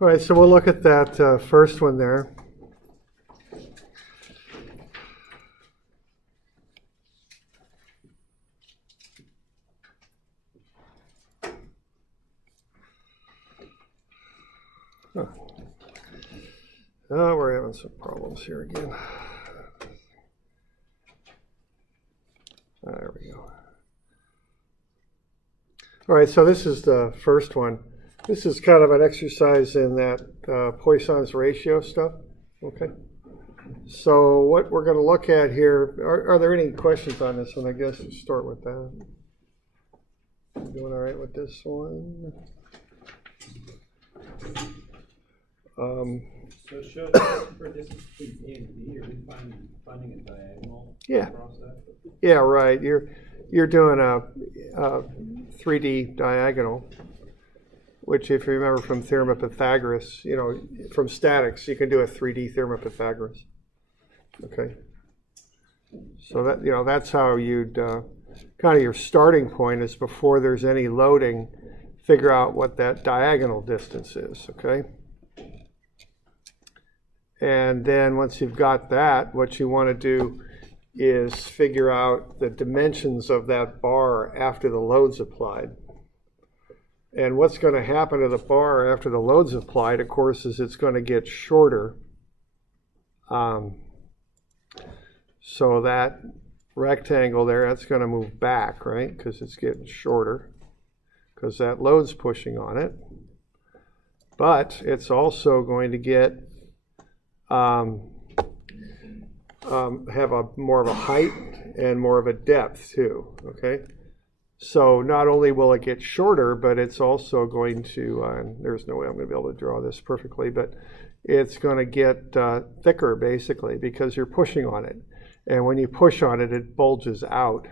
All right, so we'll look at that first one there. Oh, we're having some problems here again. There we go. All right, so this is the first one. This is kind of an exercise in that Poisson's ratio stuff. Okay. So what we're going to look at here, are there any questions on this one? I guess we'll start with that. You doing all right with this one? So show for distance between A and B, are we finding a diagonal across that? Yeah, right. You're doing a 3D diagonal, which if you remember from theorem of Pythagoras, you know, from statics, you can do a 3D theorem of Pythagoras. Okay. So that, you know, that's how you'd kind of your starting point is before there's any loading, figure out what that diagonal distance is, okay? And then once you've got that, what you want to do is figure out the dimensions of that bar after the load's applied. And what's going to happen to the bar after the load's applied, of course, is it's going to get shorter. So that rectangle there, that's going to move back, right? Because it's getting shorter, because that load's pushing on it. But it's also going to get have a more of a height and more of a depth too, okay? So not only will it get shorter, but it's also going to, and there's no way I'm going to be able to draw this perfectly, but it's going to get thicker basically because you're pushing on it. And when you push on it, it bulges out.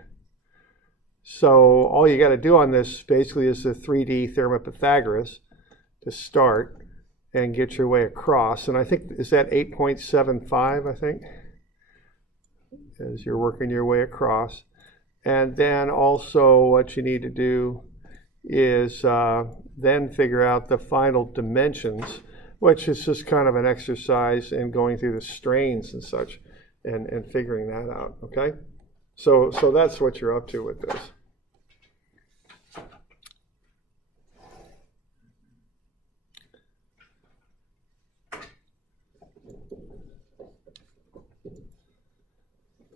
So all you got to do on this basically is the 3D theorem of Pythagoras to start and get your way across. And I think, is that 8.75, I think, as you're working your way across. And then also what you need to do is then figure out the final dimensions, which is just kind of an exercise in going through the strains and such and figuring that out, okay? So that's what you're up to with this.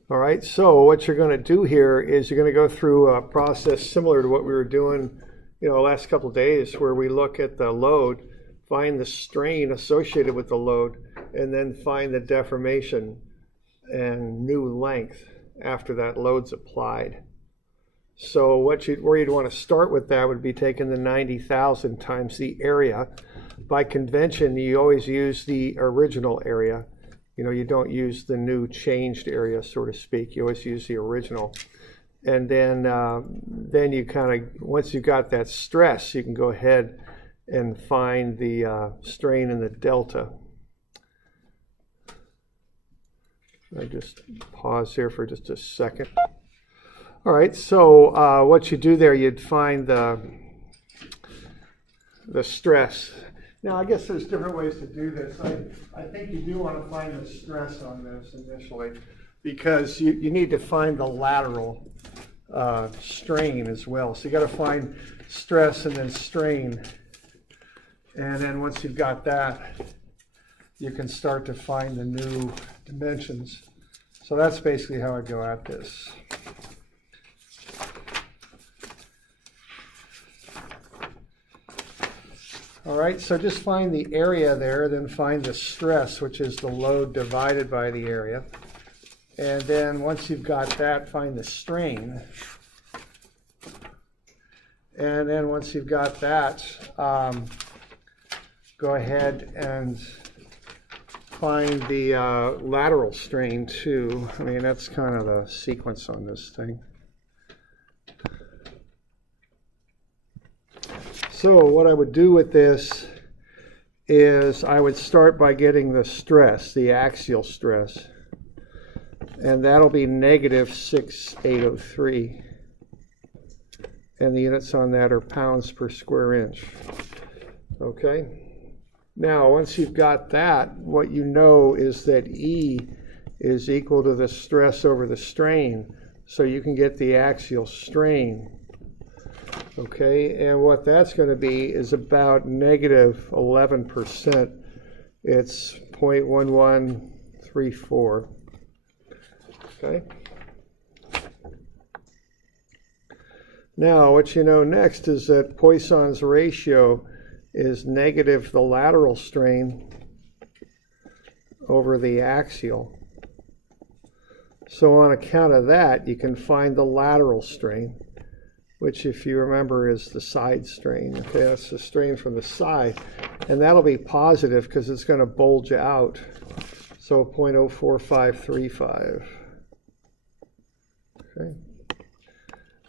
All right, so what you're going to do here is you're going to go through a process similar to what we were doing, you know, the last couple of days, where we look at the load, find the strain associated with the load, and then find the deformation and new length after that load's applied. So where you'd want to start with that would be taking the 90,000 times the area. By convention, you always use the original area. You know, you don't use the new changed area, so to speak. You always use the original. And then you kind of, once you've got that stress, you can go ahead and find the strain in the delta. I just pause here for just a second. All right, so what you do there, you'd find the stress. Now, I guess there's different ways to do this. I think you do want to find the stress on this initially, because you need to find the lateral strain as well. So you got to find stress and then strain. And then once you've got that, you can start to find the new dimensions. So that's basically how I go at this. All right, so just find the area there, then find the stress, which is the load divided by the area. And then once you've got that, find the strain. And then once you've got that, go ahead and find the lateral strain too. I mean, that's kind of the sequence on this thing. So what I would do with this is I would start by getting the stress, the axial stress, and that'll be -6,803. And the units on that are pounds per square inch. Okay? Now, once you've got that, what you know is that E is equal to the stress over the strain. So you can get the axial strain. Okay, and what that's going to be is about negative 11%. It's 0.1134. Okay. Now, what you know next is that Poisson's ratio is negative the lateral strain over the axial. So on account of that, you can find the lateral strain, which if you remember is the side strain. Okay, that's the strain from the side. And that'll be positive because it's going to bulge out. So 0.04535. Okay.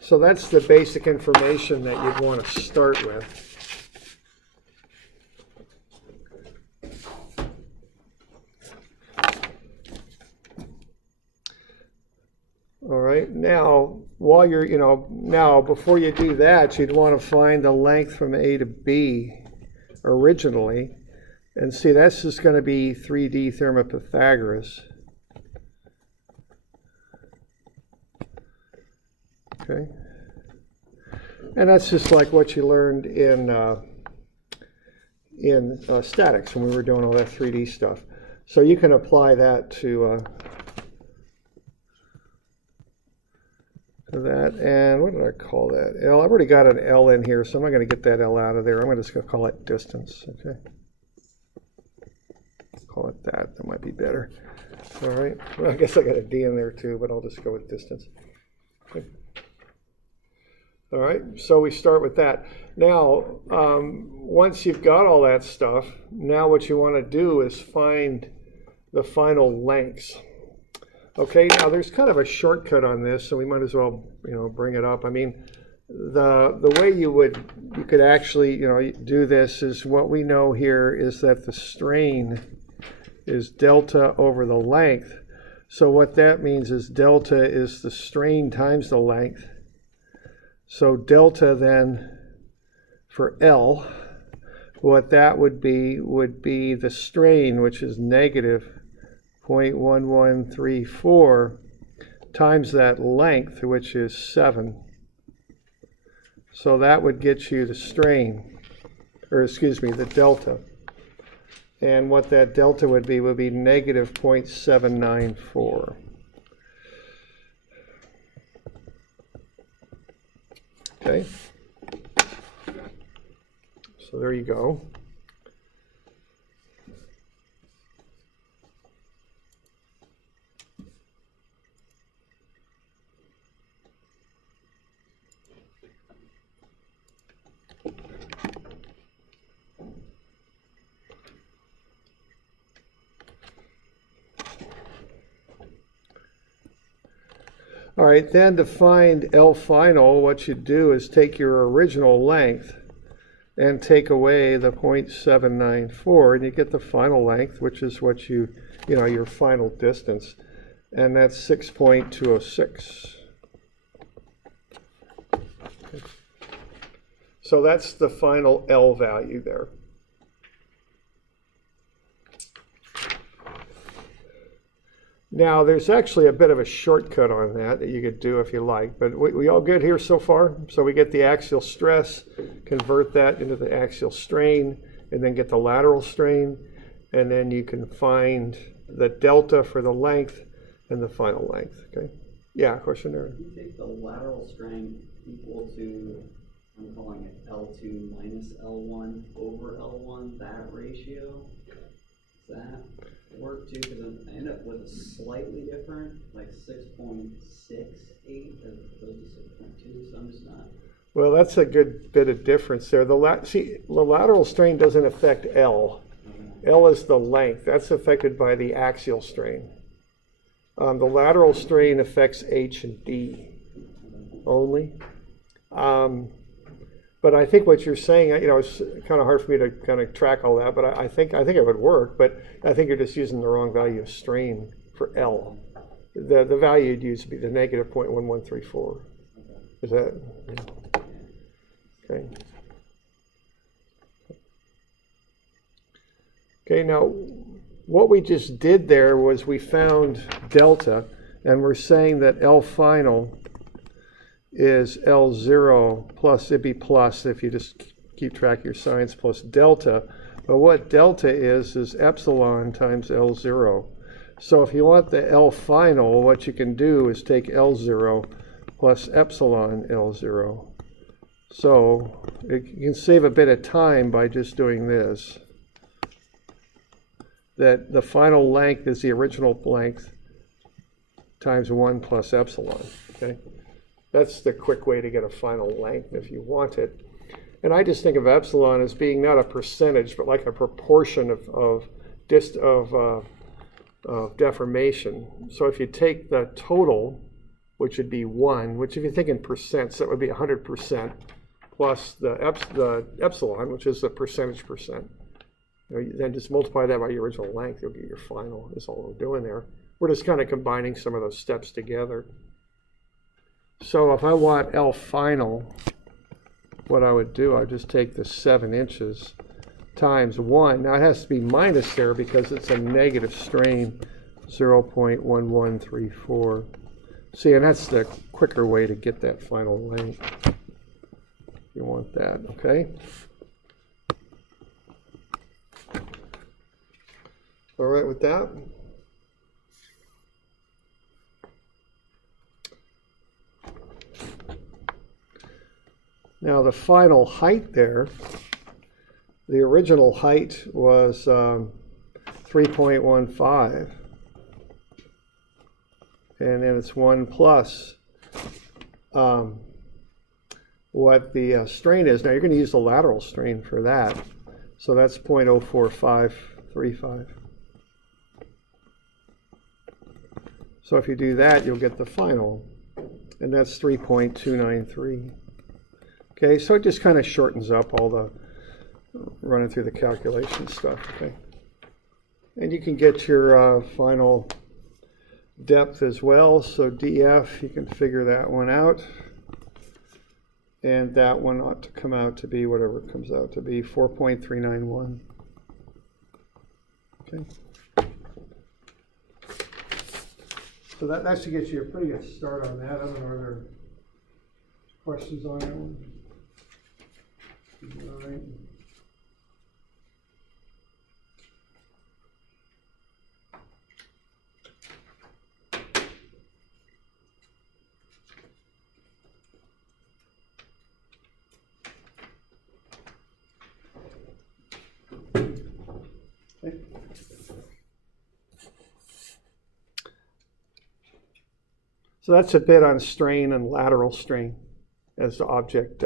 So that's the basic information that you'd want to start with. All right, now, while you're, now before you do that, you'd want to find the length from A to B originally. And see, that's just going to be 3D Thermopythagoras. Okay. And that's just like what you learned in statics when we were doing all that 3D stuff. So you can apply that to that. And what did I call that? L. I've already got an L in here, so I'm not going to get that L out of there. I'm just going to call it distance. Okay. Call it that. That might be better. All right. Well, I guess I got a D in there too, but I'll just go with distance. Okay. All right, so we start with that. Now, once you've got all that stuff, now what you want to do is find the final lengths. Okay, now there's kind of a shortcut on this, so we might as well, bring it up. I mean, the way you could actually, do this is what we know here is that the strain is delta over the length. So what that means is delta is the strain times the length. So delta then for L, what that would be the strain, which is negative 0.1134 times that length, which is 7. So that would get you the strain, or excuse me, the delta. And what that delta would be negative 0.794. Okay, so there you go. All right, then to find L final, what you do is take your original length and take away the 0.794, and you get the final length, which is what your final distance, and that's 6.206. Okay. So that's the final L value there. Now, there's actually a bit of a shortcut on that you could do if you like, but we all good here so far? So we get the axial stress, convert that into the axial strain, and then get the lateral strain, and then you can find the delta for the length and the final length, okay? Yeah, question there? If you take the lateral strain equal to, I'm calling it L2 minus L1 over L1, that ratio, does that work too? Because I end up with a slightly different, like 6.68 as opposed to 6.2, so I'm just not. Well, that's a good bit of difference there. The lateral strain doesn't affect L. Okay. L is the length. That's affected by the axial strain. The lateral strain affects H and D only. But I think what you're saying, it's kind of hard for me to kind of track all that, but I think it would work, but I think you're just using the wrong value of strain for L. The value you'd use would be the negative 0.1134. Is that? Okay. Okay, now what we just did there was we found delta, and we're saying that L final is L0 plus, it'd be plus if you just keep track of your signs, plus delta. But what delta is epsilon times L0. So if you want the L final, what you can do is take L0 plus epsilon L0. So you can save a bit of time by just doing this. That the final length is the original length times 1 plus epsilon. Okay, that's the quick way to get a final length if you want it. And I just think of epsilon as being not a percentage, but like a proportion of deformation. So if you take the total, which would be 1, which if you think in percents, that would be 100%, plus the epsilon, which is the percentage percent. Then just multiply that by your original length, you'll get your final. That's all we're doing there. We're just kind of combining some of those steps together. So if I want L final, what I would do, I'd just take the 7 inches times 1. Now it has to be minus there because it's a negative strain, 0.1134. See, and that's the quicker way to get that final length. You want that, okay? All right with that? Now the final height there, the original height was 3.15. And then it's 1 plus what the strain is. Now you're going to use the lateral strain for that. So that's 0.04535. So if you do that, you'll get the final. And that's 3.293. Okay, so it just kind of shortens up all the running through the calculation stuff. Okay, and you can get your final depth as well. So DF, you can figure that one out. And that one ought to come out to be whatever it comes out to be, 4.391. Okay. So that should get you a pretty good start on that. I don't know, are there questions on that one? All right. Okay. So that's a bit on strain and lateral strain as the object,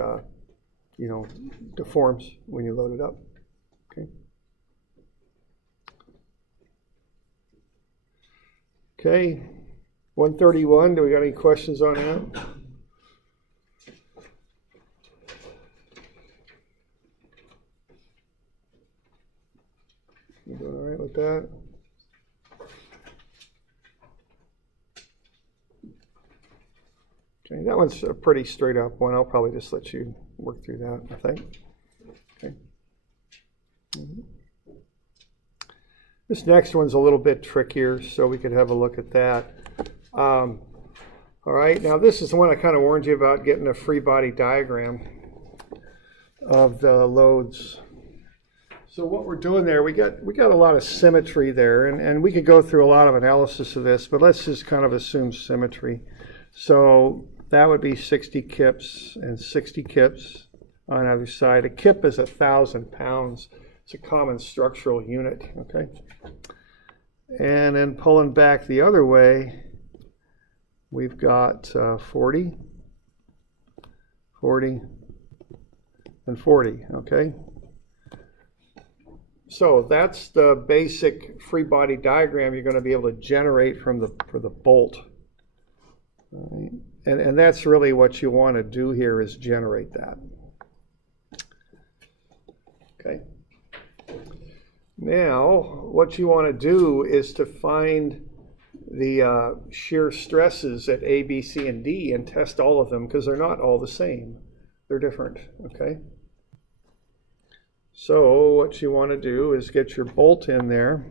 deforms when you load it up. Okay. Okay. 131. Do we got any questions on that? You doing all right with that? Okay, that one's a pretty straight up one. I'll probably just let you work through that, I think. Okay. This next one's a little bit trickier, so we could have a look at that. All right, now this is the one I kind of warned you about, getting a free body diagram of the loads. So what we're doing there, we got a lot of symmetry there, and we could go through a lot of analysis of this, but let's just kind of assume symmetry. So that would be 60 kips and 60 kips on either side. A kip is 1,000 pounds. It's a common structural unit, okay? And then pulling back the other way, we've got 40, 40, and 40, okay? So that's the basic free body diagram you're going to be able to generate for the bolt. All right. And that's really what you want to do here, is generate that. Okay. Now, what you want to do is to find the shear stresses at A, B, C, and D and test all of them, because they're not all the same. They're different, okay? So what you want to do is get your bolt in there.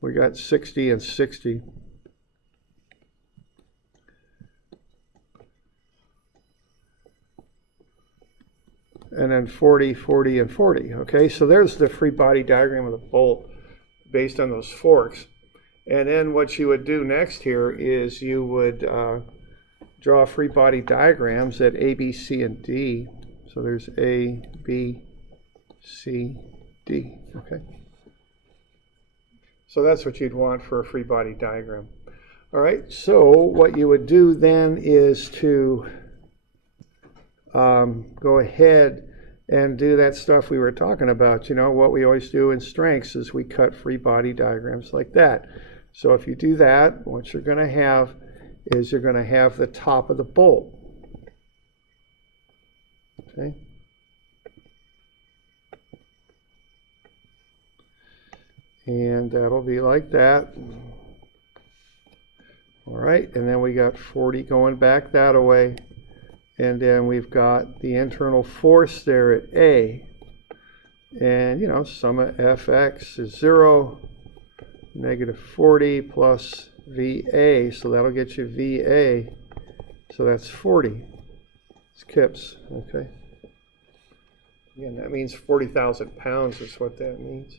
We got 60 and 60. And then 40, 40, and 40. Okay, so there's the free body diagram of the bolt based on those forks. And then what you would do next here is you would draw free body diagrams at A, B, C, and D. So there's A, B, C, D. Okay. So that's what you'd want for a free body diagram. All right, so what you would do then is to go ahead and do that stuff we were talking about. You know, what we always do in strengths is we cut free body diagrams like that. So if you do that, what you're going to have is you're going to have the top of the bolt. Okay. And that'll be like that. All right, and then we got 40 going back that way. And then we've got the internal force there at A. And, you know, sum of Fx is 0, negative 40 plus VA. So that'll get you VA. So that's 40. It's kips, okay? Again, that means 40,000 pounds is what that means.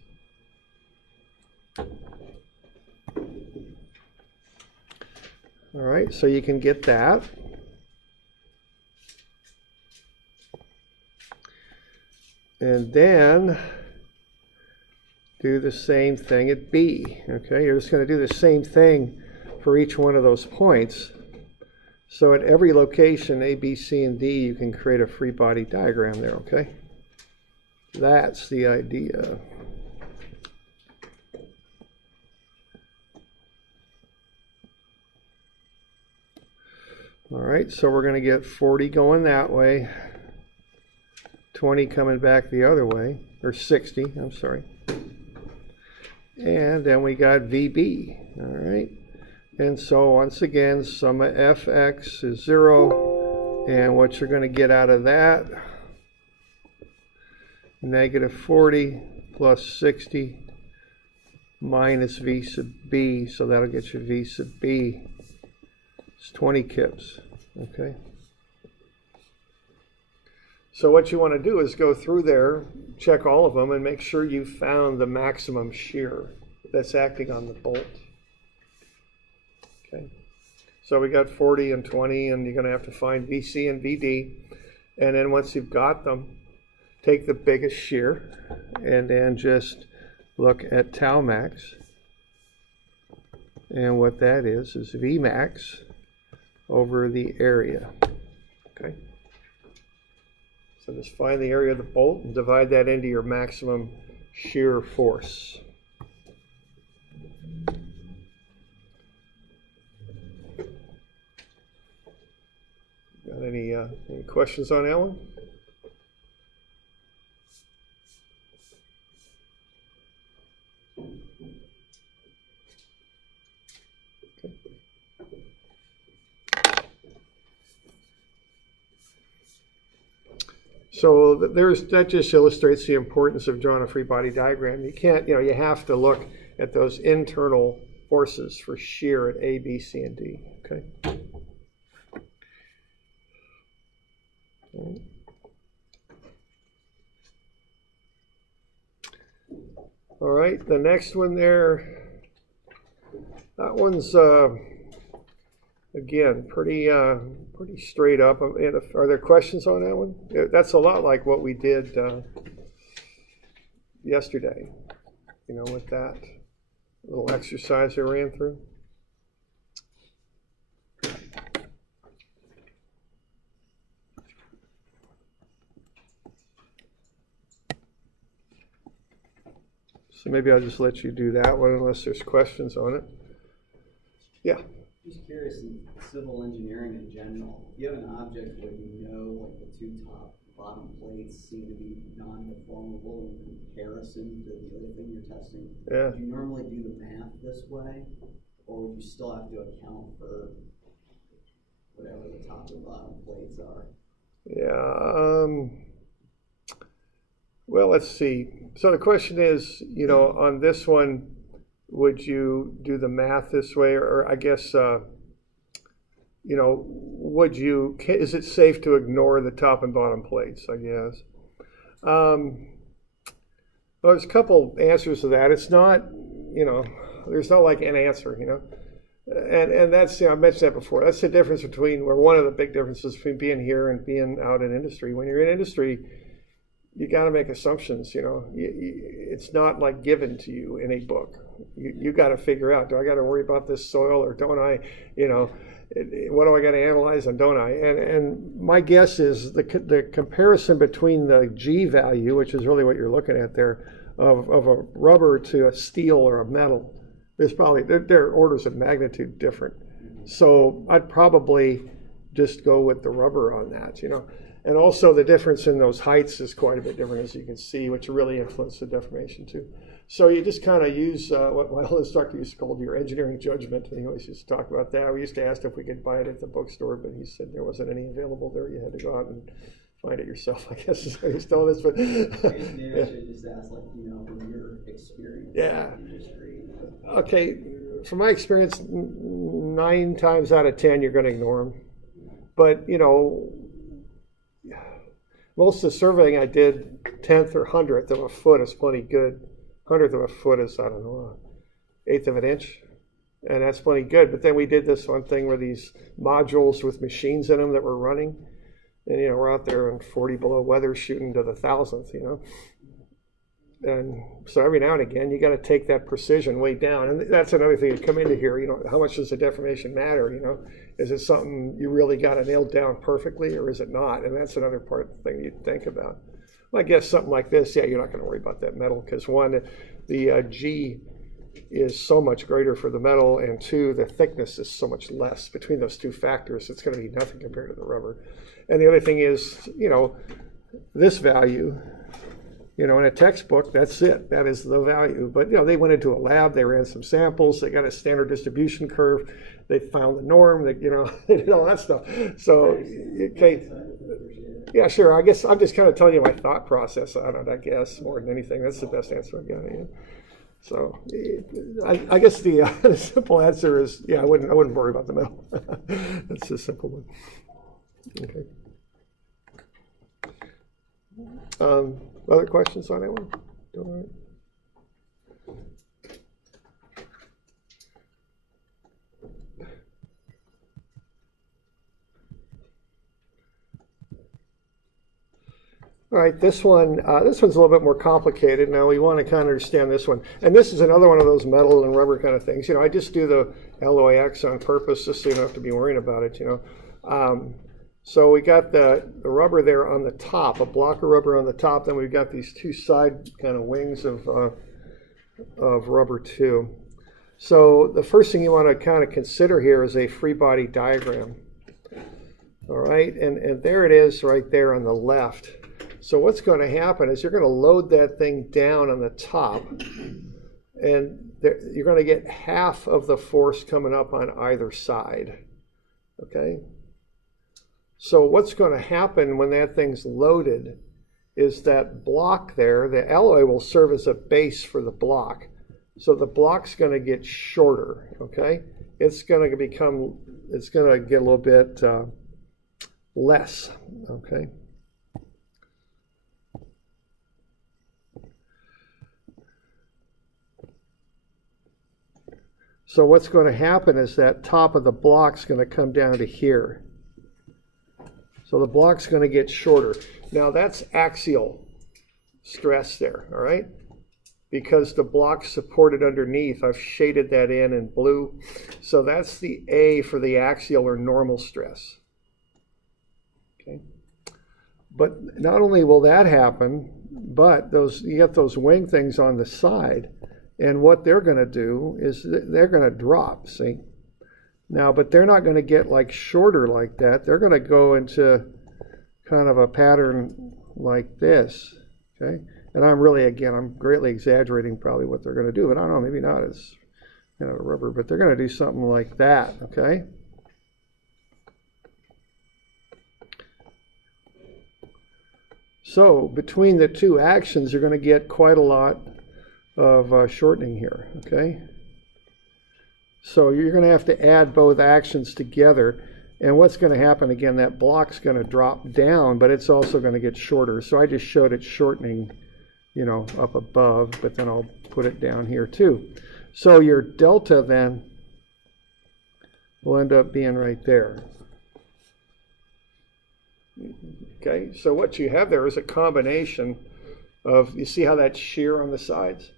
All right, so you can get that. And then do the same thing at B. Okay, you're just going to do the same thing for each one of those points. So at every location, A, B, C, and D, you can create a free body diagram there, okay? That's the idea. All right, so we're going to get 40 going that way, 20 coming back the other way, or 60, I'm sorry. And then we got VB, all right? And so once again, sum of Fx is 0, and what you're going to get out of that, negative 40 plus 60 minus V sub B, so that'll get you V sub B. It's 20 kips, okay? So what you want to do is go through there, check all of them, and make sure you found the maximum shear that's acting on the bolt. Okay. So we got 40 and 20, and you're going to have to find VC and VD. And then once you've got them, take the biggest shear, and then just look at tau max. And what that is V max over the area. Okay. So just find the area of the bolt and divide that into your maximum shear force. Got any questions on that one? So that just illustrates the importance of drawing a free body diagram. You can't, you have to look at those internal forces for shear at A, B, C, and D. Okay. All right, the next one there, that one's again pretty straight up. Are there questions on that one? That's a lot like what we did yesterday, with that little exercise I ran through. So maybe I'll just let you do that one unless there's questions on it. Yeah. Just curious, in civil engineering in general, if you have an object where like the two top bottom plates seem to be non-deformable in comparison to the other thing you're testing. Yeah. Do you normally do the math this way, or would you still have to account for whatever the top and bottom plates are? Yeah. Well, let's see. So the question is, on this one, would you do the math this way, or I guess, is it safe to ignore the top and bottom plates, I guess? Well, there's a couple answers to that. It's not, there's no like an answer, and that's, I mentioned that before. That's the difference between, or one of the big differences between being here and being out in industry. When you're in industry, you got to make assumptions, it's not like given to you in a book. You got to figure out, do I got to worry about this soil or don't I, what do I got to analyze and don't I? And my guess is the comparison between the G value, which is really what you're looking at there, of a rubber to a steel or a metal, there's probably, they're orders of magnitude different. So I'd probably just go with the rubber on that, And also the difference in those heights is quite a bit different, as you can see, which really influences the deformation too. So you just kind of use what my old instructor used to call your engineering judgment. And he always used to talk about that. We used to ask if we could buy it at the bookstore, but he said there wasn't any available there. You had to go out and find it yourself, I guess is what he's telling us. But Maybe I should just ask, from your experience yeah. in the industry. Okay, from my experience, 9 times out of 10, you're going to ignore them. But, most of the surveying I did, 10th or 100th of a foot is plenty good. 100th of a foot is, I don't know, 1/8 of an inch. And that's plenty good. But then we did this one thing where these modules with machines in them that were running. And, we're out there in 40 below weather shooting to the 1,000th, And so every now and again, you got to take that precision way down. And that's another thing to come into here, how much does the deformation matter, Is it something you really got to nail down perfectly, or is it not? And that's another part of the thing you'd think about. Well, I guess something like this, yeah, you're not going to worry about that metal, because one, the G is so much greater for the metal, and two, the thickness is so much less. Between those two factors, it's going to be nothing compared to the rubber. And the other thing is, this value, in a textbook, that's it. That is the value. But, they went into a lab, they ran some samples, they got a standard distribution curve, they found the norm, they did all that stuff. So, okay. Yeah, sure. I guess I'm just kind of telling you my thought process on it, I guess, more than anything. That's the best answer I got. So, I guess the simple answer is, yeah, I wouldn't worry about the metal. That's a simple one. Okay. Other questions on that one? All right. All right, this one's a little bit more complicated. Now we want to kind of understand this one. And this is another one of those metal and rubber kind of things. I just do the LOAX on purpose just so you don't have to be worrying about it, So we got the rubber there on the top, a block of rubber on the top. Then we've got these two side kind of wings of rubber too. So the first thing you want to kind of consider here is a free body diagram. All right, and there it is right there on the left. So what's going to happen is you're going to load that thing down on the top, and you're going to get half of the force coming up on either side. Okay? So what's going to happen when that thing's loaded is that block there, the alloy will serve as a base for the block. So the block's going to get shorter, okay? It's going to get a little bit less, okay? So what's going to happen is that top of the block's going to come down to here. So the block's going to get shorter. Now that's axial stress there, all right? Because the block's supported underneath. I've shaded that in blue. So that's the A for the axial or normal stress. Okay. But not only will that happen, but you got those wing things on the side. And what they're going to do is they're going to drop, see? Now, but they're not going to get like shorter like that. They're going to go into kind of a pattern like this, okay? And I'm really, again, I'm greatly exaggerating probably what they're going to do, but I don't know, maybe not as, you know, rubber, but they're going to do something like that, okay? So between the two actions, you're going to get quite a lot of shortening here, okay? So you're going to have to add both actions together. And what's going to happen, again, that block's going to drop down, but it's also going to get shorter. So I just showed it shortening, you know, up above, but then I'll put it down here too. So your delta then will end up being right there. Okay, so what you have there is a combination of, you see how that's shear on the sides?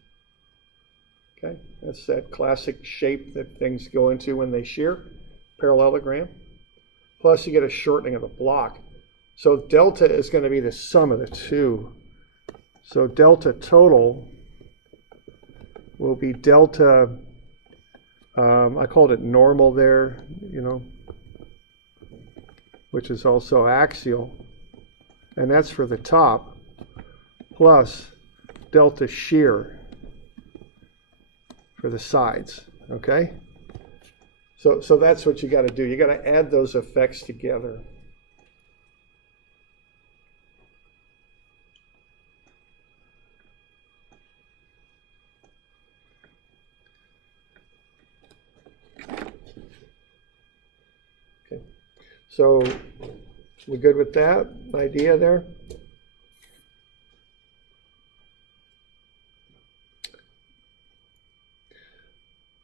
Okay, that's that classic shape that things go into when they shear, parallelogram. Plus you get a shortening of the block. So delta is going to be the sum of the two. So delta total will be delta, I called it normal there, you know, which is also axial, and that's for the top, plus delta shear for the sides, okay? So that's what you got to do. You got to add those effects together. Okay. So we good with that idea there?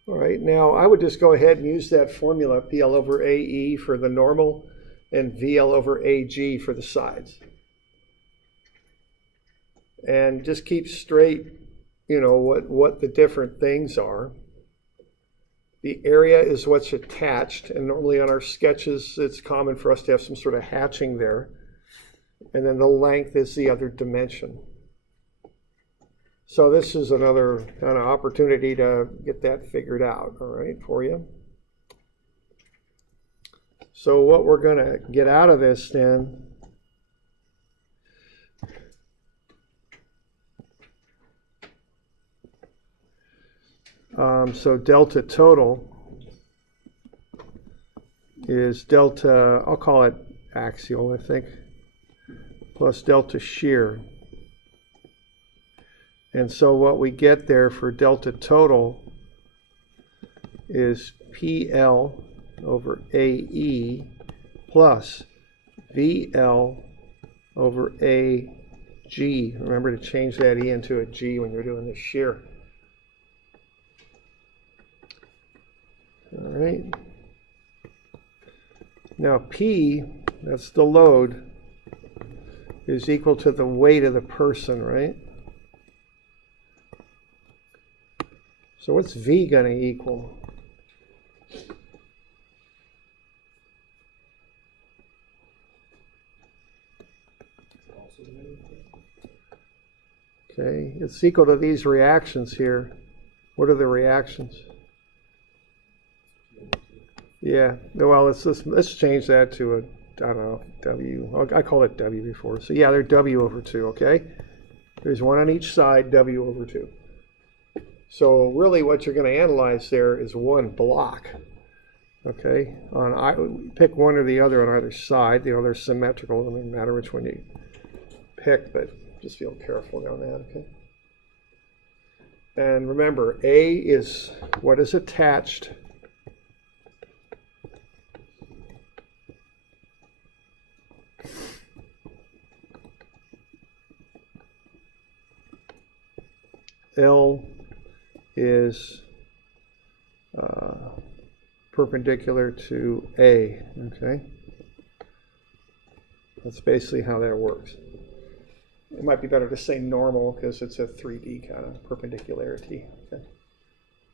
All right, now I would just go ahead and use that formula, PL over AE for the normal and VL over AG for the sides. And just keep straight, you know, what the different things are. The area is what's attached, and normally on our sketches, it's common for us to have some sort of hatching there. And then the length is the other dimension. So this is another kind of opportunity to get that figured out, all right, for you. So what we're going to get out of this then so delta total is delta, I'll call it axial, I think, plus delta shear. And so what we get there for delta total is PL over AE plus VL over AG. Remember to change that E into a G when you're doing the shear. All right. Now P, that's the load, is equal to the weight of the person, right? So what's V going to equal? Okay, it's equal to these reactions here. What are the reactions? Yeah, well, let's change that to a, I don't know, W. I called it W before. So yeah, they're W over 2, okay? There's one on each side, W over 2. So really what you're going to analyze there is one block, okay? Pick one or the other on either side. You know, they're symmetrical. It doesn't matter which one you pick, but just feel careful on that, okay? And remember, A is what is attached. L is perpendicular to A, okay? That's basically how that works. It might be better to say normal because it's a 3D kind of perpendicularity, okay?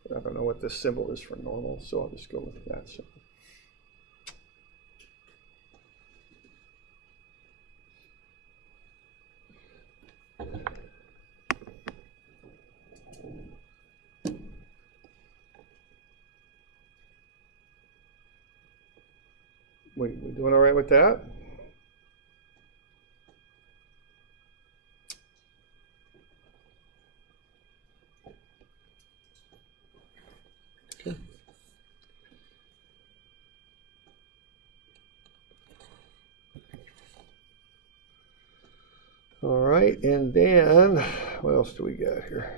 But I don't know what this symbol is for normal, so I'll just go with that symbol. We doing all right with that? All right, and then what else do we got here?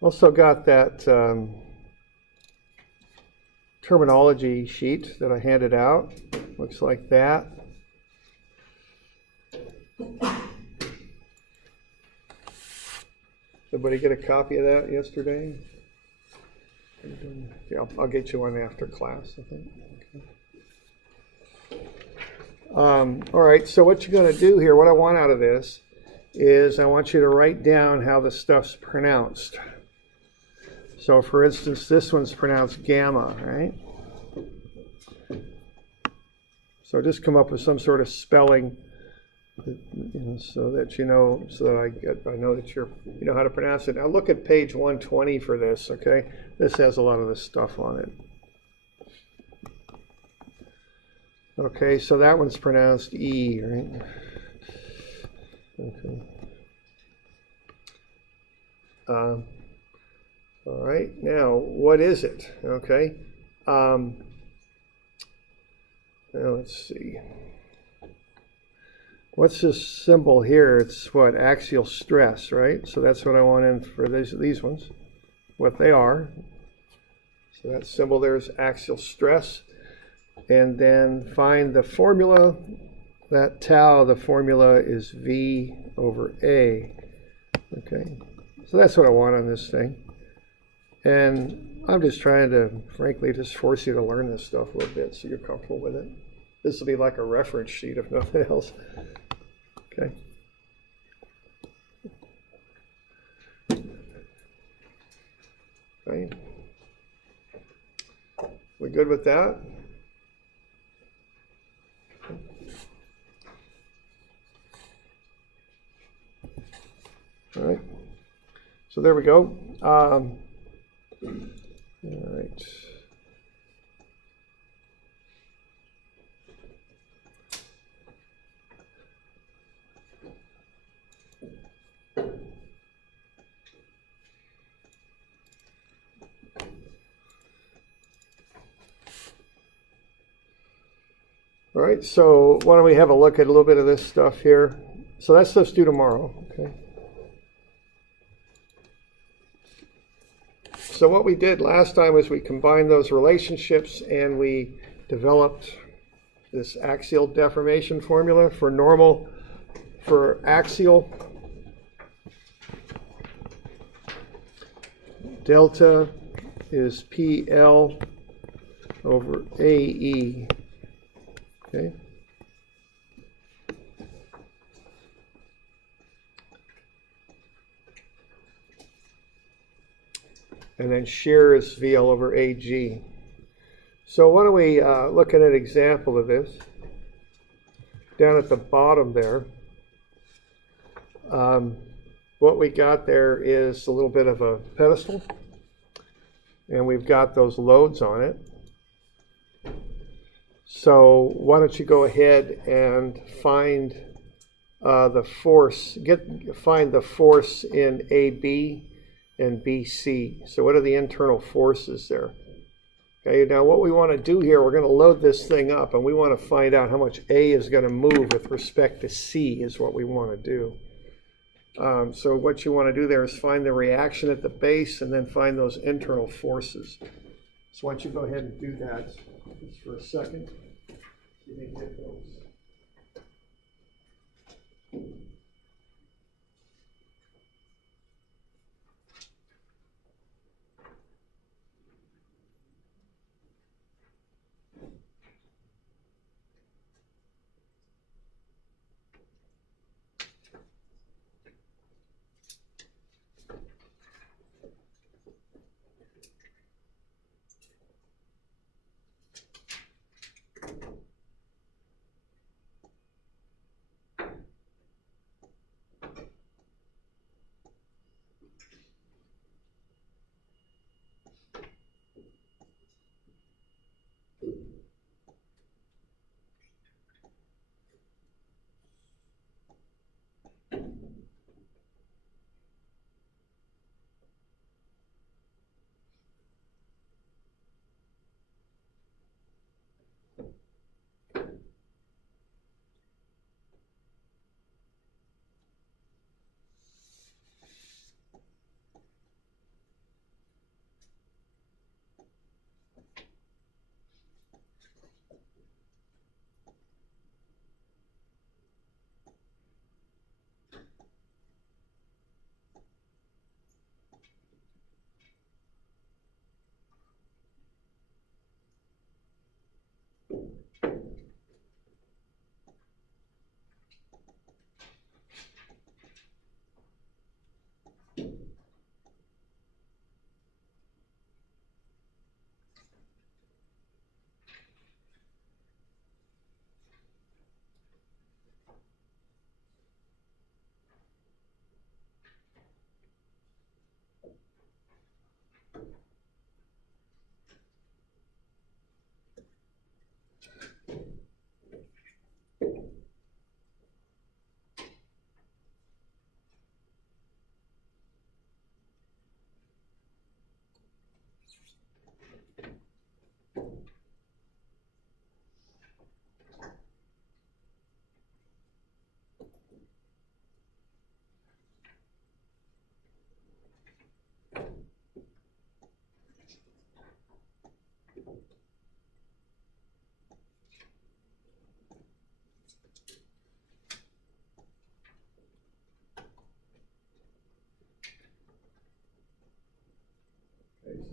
Also got that terminology sheet that I handed out. Looks like that. Everybody get a copy of that yesterday? Yeah, I'll get you one after class, I think. Okay. All right, so what you're going to do here, what I want out of this is I want you to write down how the stuff's pronounced. So for instance, this one's pronounced gamma, right? So just come up with some sort of spelling, so that you know, so that I know that you know how to pronounce it. Now look at page 120 for this, okay? This has a lot of this stuff on it. Okay, so that one's pronounced E, right? Okay. All right, now what is it? Okay. Now let's see. What's this symbol here? It's what? Axial stress, right? So that's what I want in for these ones, what they are. So that symbol there is axial stress. And then find the formula. That tau, the formula is V over A. Okay, so that's what I want on this thing. And I'm just trying to, frankly, just force you to learn this stuff a little bit so you're comfortable with it. This will be like a reference sheet if nothing else. Okay. Right. We good with that? All right. So there we go. All right. All right, so why don't we have a look at a little bit of this stuff here. So that stuff's due tomorrow, okay? So what we did last time was we combined those relationships and we developed this axial deformation formula for normal, for axial. Delta is PL over AE. Okay. And then shear is VL over AG. So why don't we look at an example of this. Down at the bottom there, what we got there is a little bit of a pedestal. And we've got those loads on it. So why don't you go ahead and find the force, find the force in AB and BC. So what are the internal forces there? Okay, now what we want to do here, we're going to load this thing up and we want to find out how much A is going to move with respect to C is what we want to do. So what you want to do there is find the reaction at the base and then find those internal forces. So why don't you go ahead and do that just for a second. You can get those.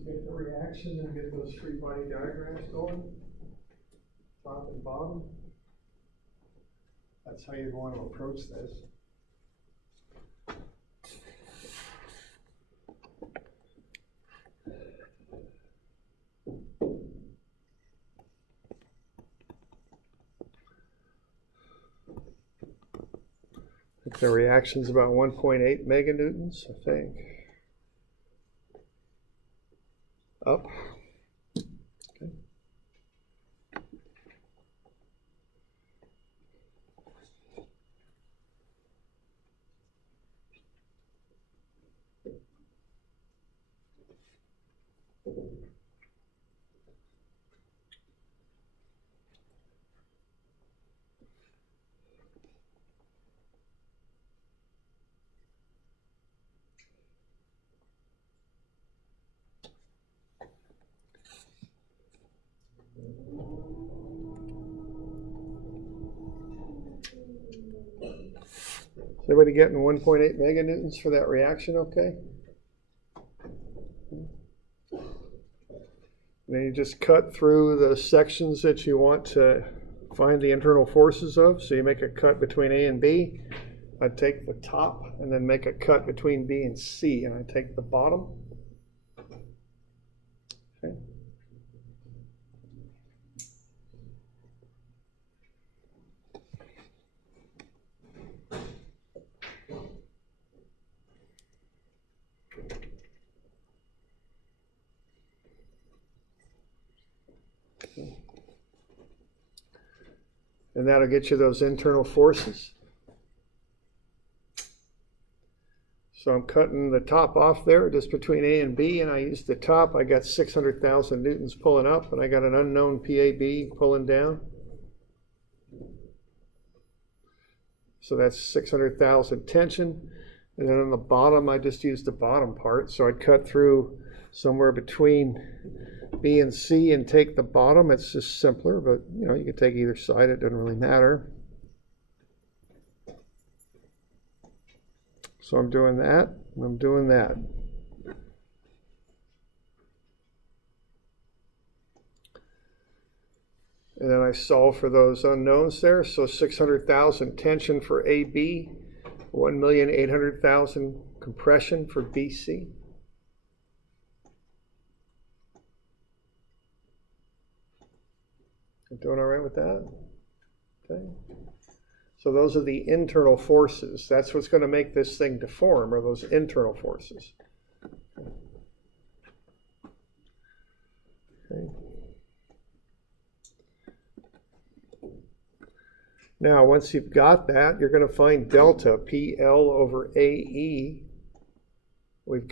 get the reaction and get those free body diagrams going, top and bottom. That's how you want to approach this. The reaction's about 1.8 meganewtons, I think. Up. Okay. Is everybody getting 1.8 meganewtons for that reaction okay? And then you just cut through the sections that you want to find the internal forces of. So you make a cut between A and B. I take the top and then make a cut between B and C, and I take the bottom. Okay. And that'll get you those internal forces. So I'm cutting the top off there just between A and B, and I use the top. I got 600,000 newtons pulling up, and I got an unknown PAB pulling down. So that's 600,000 tension. And then on the bottom, I just used the bottom part. So I'd cut through somewhere between B and C and take the bottom. It's just simpler, but you know, you can take either side, it doesn't really matter. So I'm doing that, and I'm doing that. And then I solve for those unknowns there. So 600,000 tension for AB, 1,800,000 compression for BC. I'm doing all right with that? Okay. So those are the internal forces. That's what's going to make this thing deform, are those internal forces. Okay. Now, once you've got that, you're going to find delta, PL over AE.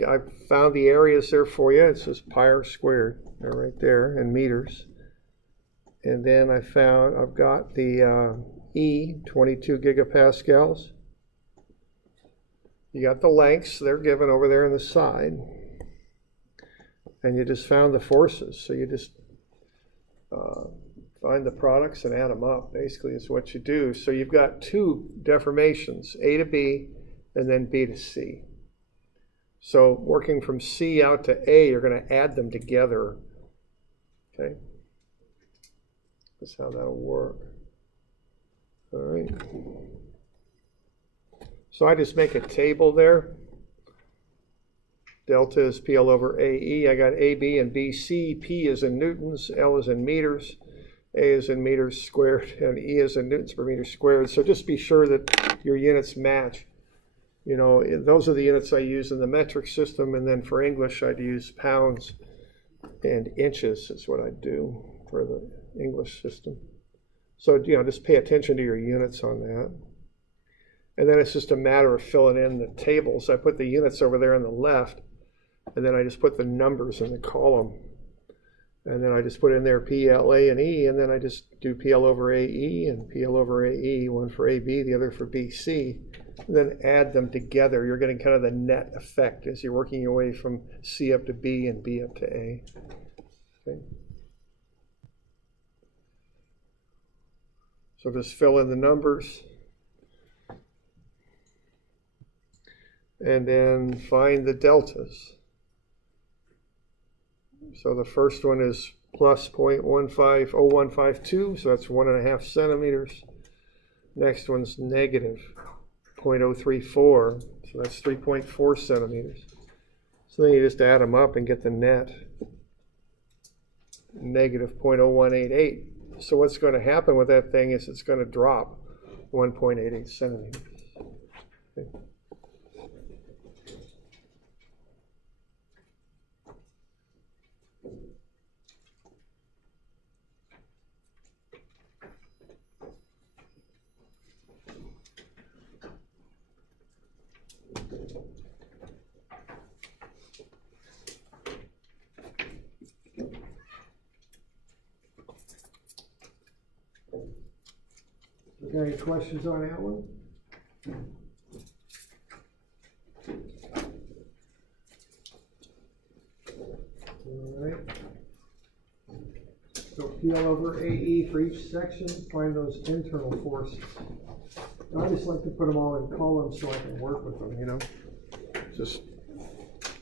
I've found the areas there for you. It's just pi r squared. They're right there in meters. And then I've got the E, 22 gigapascals. You got the lengths, they're given over there on the side. And you just found the forces. So you just find the products and add them up, basically, is what you do. So you've got two deformations, A to B, and then B to C. So working from C out to A, you're going to add them together. Okay? That's how that'll work. All right. So I just make a table there. Delta is PL over AE. I got AB and BC. P is in newtons, L is in meters, A is in meters squared, and E is in newtons per meter squared. So just be sure that your units match. You know, those are the units I use in the metric system, and then for English I'd use pounds and inches is what I'd do for the English system. So, you know, just pay attention to your units on that. And then it's just a matter of filling in the tables. I put the units over there on the left, and then I just put the numbers in the column. And then I just put in there PL, A, and E, and then I just do PL over AE and PL over AE, one for AB, the other for BC. And then add them together. You're getting kind of the net effect as you're working your way from C up to B and B up to A. Okay. So just fill in the numbers. And then find the deltas. So the first one is plus 0.0152, so that's 1.5 centimeters. Next one's negative 0.034, so that's 3.4 centimeters. So then you just add them up and get the net, negative 0.0188. So what's going to happen with that thing is it's going to drop 1.88 centimeters. Okay. Okay, any questions on that one? All right. So PLoverAE for each section, find those internal forces. And I just like to put them all in columns so I can work with them, you know. Just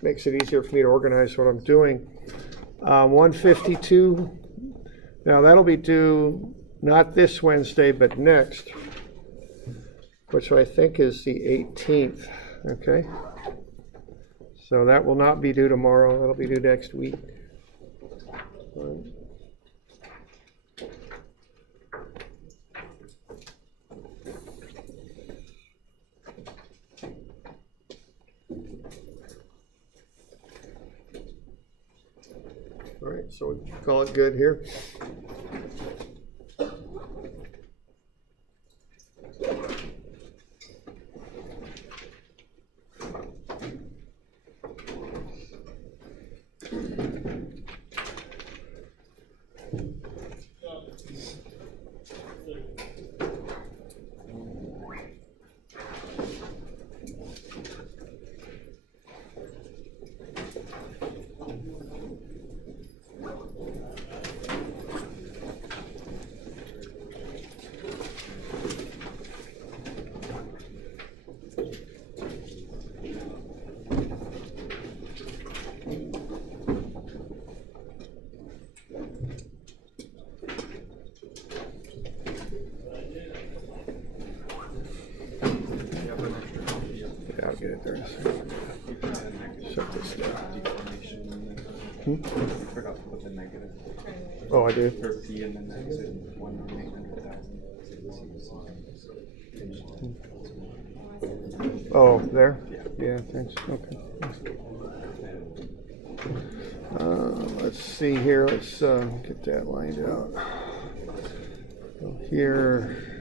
makes it easier for me to organize what I'm doing. 152, now that'll be due not this Wednesday, but next, which I think is the 18th, okay? So that will not be due tomorrow, that'll be due next week. All right, so we call it good here. I'll get it there in a second. Shut this down. Forgot to put the negative. Oh, I do? For P and then that's it, 1,800,000. Oh, there? Yeah. Yeah, thanks. Okay. Let's see here. Let's get that lined out. So here.